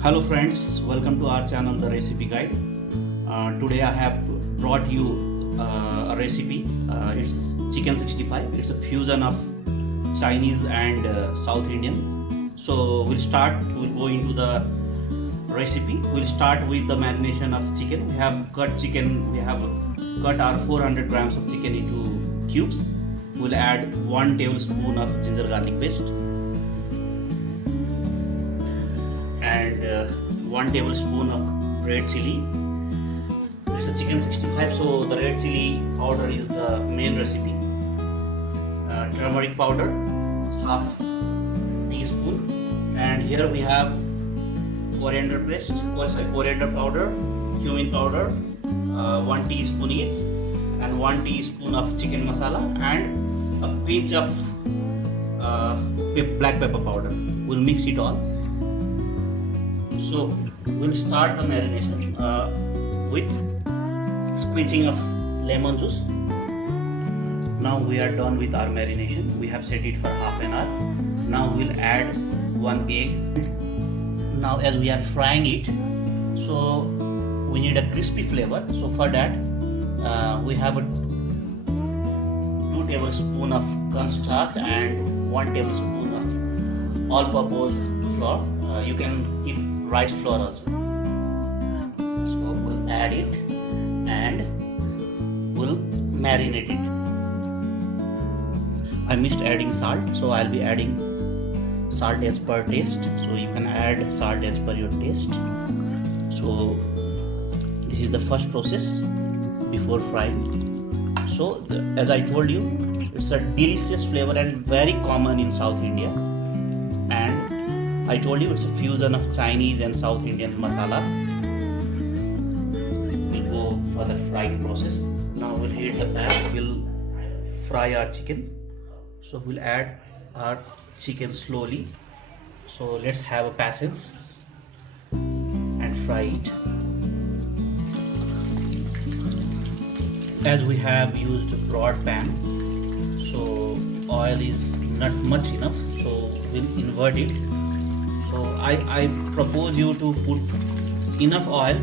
Hello friends, welcome to our channel The Recipe Guide. Today I have brought you a recipe. It's chicken 65. It's a fusion of Chinese and South Indian. So we'll go into the recipe. We'll start with the marination of chicken. We have cut our 400 grams of chicken into cubes. We'll add 1 tablespoon of ginger garlic paste and 1 tablespoon of red chili. It's a chicken 65, so the red chili powder is the main recipe. Turmeric powder, half teaspoon, and here we have coriander powder, cumin powder, 1 teaspoon each, and 1 teaspoon of chicken masala, and a pinch of black pepper powder. We'll mix it all. So we'll start the marination with squeezing of lemon juice. Now we are done with our marination. We have set it for half an hour. Now we'll add 1 egg. Now as we are frying it, so we need a crispy flavor. So for that we have a 2 tablespoons of cornstarch and 1 tablespoon of all-purpose flour. You can keep rice flour also. So we'll add it and we'll marinate it. I missed adding salt, so I'll be adding salt as per taste. So you can add salt as per your taste. So this is the first process before frying. So as I told you, it's a delicious flavor and very common in South India. And I told you it's a fusion of Chinese and South Indian masala. We'll go for the frying process. Now we'll heat the pan. We'll fry our chicken. So we'll add our chicken slowly. So let's have a patience and fry it. As we have used a broad pan, so oil is not much enough. So we'll invert it. So I propose you to put enough oil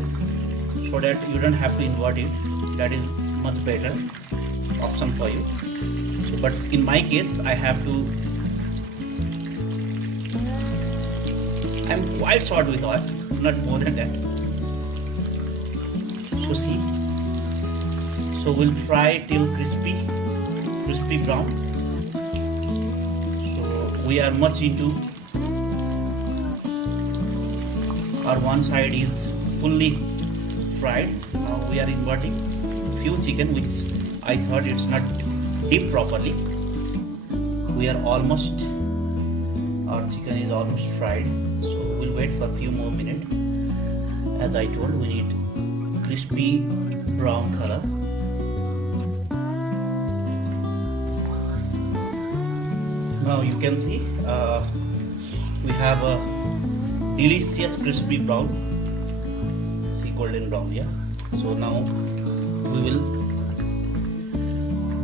so that you don't have to invert it. That is much better option for you. So, but in my case, I have to. I'm quite short with oil, not more than that. So see. So we'll fry till crispy brown. So we are much into. Our one side is fully fried. Now we are inverting few chicken which I thought it's not deep properly. We are almost, our chicken is almost fried. So we'll wait for a few more minutes. As I told, we need crispy brown color. Now you can see we have a delicious crispy brown. See, golden brown, yeah. So now we will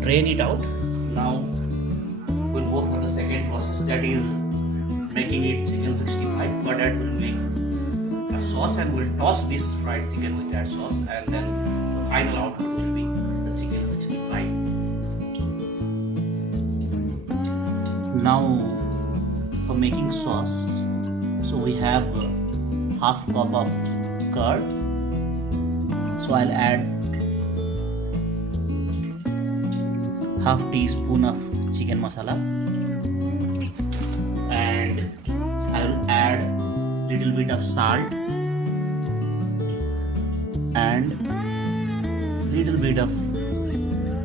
drain it out. Now we'll go for the second process, that is making it chicken 65. For that we'll make a sauce and we'll toss this fried chicken with that sauce, and then the final output will be the chicken 65. Now for making sauce, so we have half cup of curd. So I'll add half teaspoon of chicken masala, and I will add little bit of salt and little bit of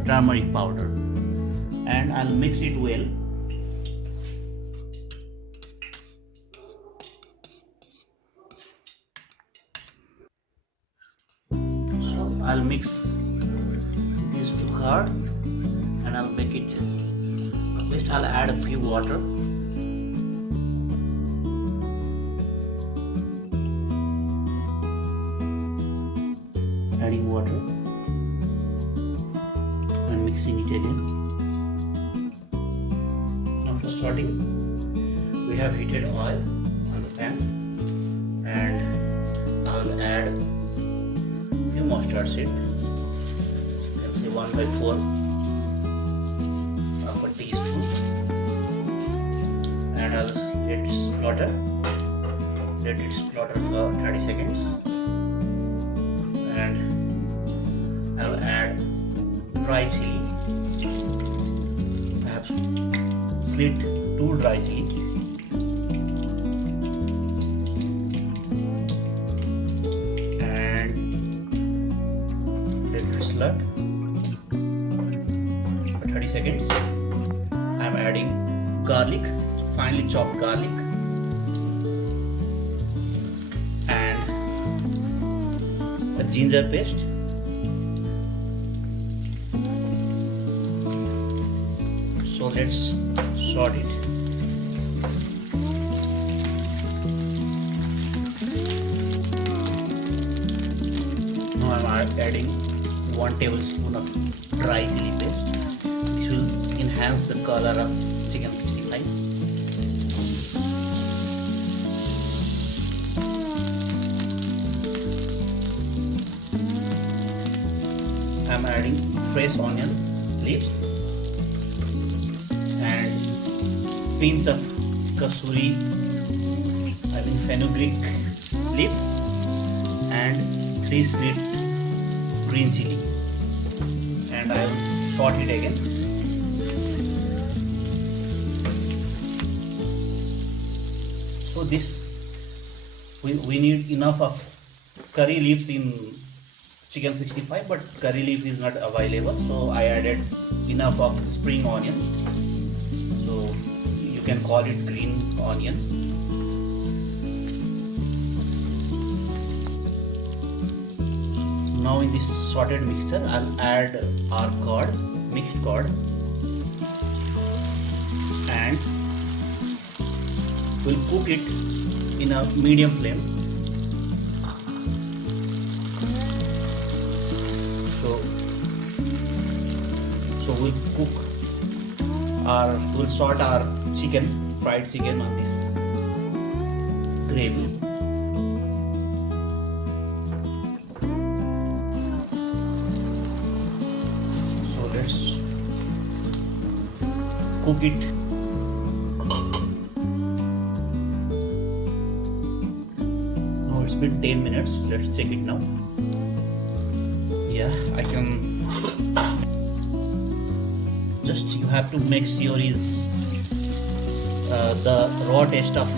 turmeric powder, and I'll mix it well. I'll mix these two curd and I'll make it. First I'll add a few water. Adding water and mixing it again. Now for starting, we have heated oil on the pan and I'll add few mustard seed. You can say 1/4 of a teaspoon, and I'll let it splutter. Let it splutter for 30 seconds, and I'll add dry chili. I have slit 2 dry chili. Slut for 30 seconds. I am adding garlic, finely chopped garlic, and a ginger paste. So let's sort it. Now I am adding 1 tablespoon of dry chili paste. This will enhance the color of chicken 65. I am adding fresh onion leaves and pinch of Kasoori, fenugreek leaves, and 3 slit green chili. And I will sort it again. So this we need enough of curry leaves in chicken 65, but curry leaf is not available, so I added enough of spring onion. So you can call it green onion. Now in this sorted mixture, I'll add our curd, mixed curd, and we'll cook it in a medium flame. So we'll sort our fried chicken on this gravy. Let's cook it. Now it's been 10 minutes. Let's check it now. Yeah, I can. Just you have to make sure the raw taste of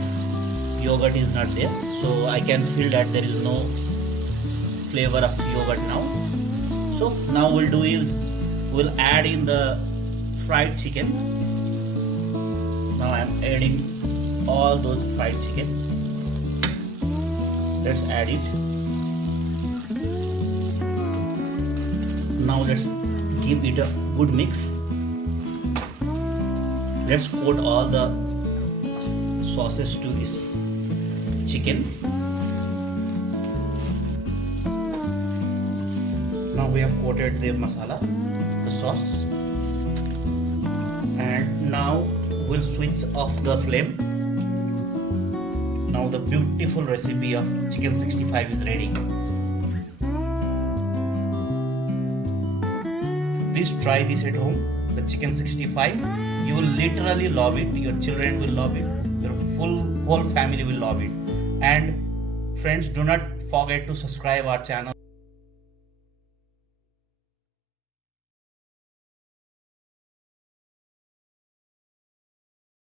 yogurt is not there. So I can feel that there is no flavor of yogurt now. So now we'll add in the fried chicken. Now I am adding all those fried chicken. Let's add it. Now let's give it a good mix. Let's coat all the sauces to this chicken. Now we have coated the masala, the sauce, and now we'll switch off the flame. Now the beautiful recipe of chicken 65 is ready. Please try this at home, the chicken 65. You will literally love it. Your children will love it. Your whole family will love it. And friends, do not forget to subscribe our channel.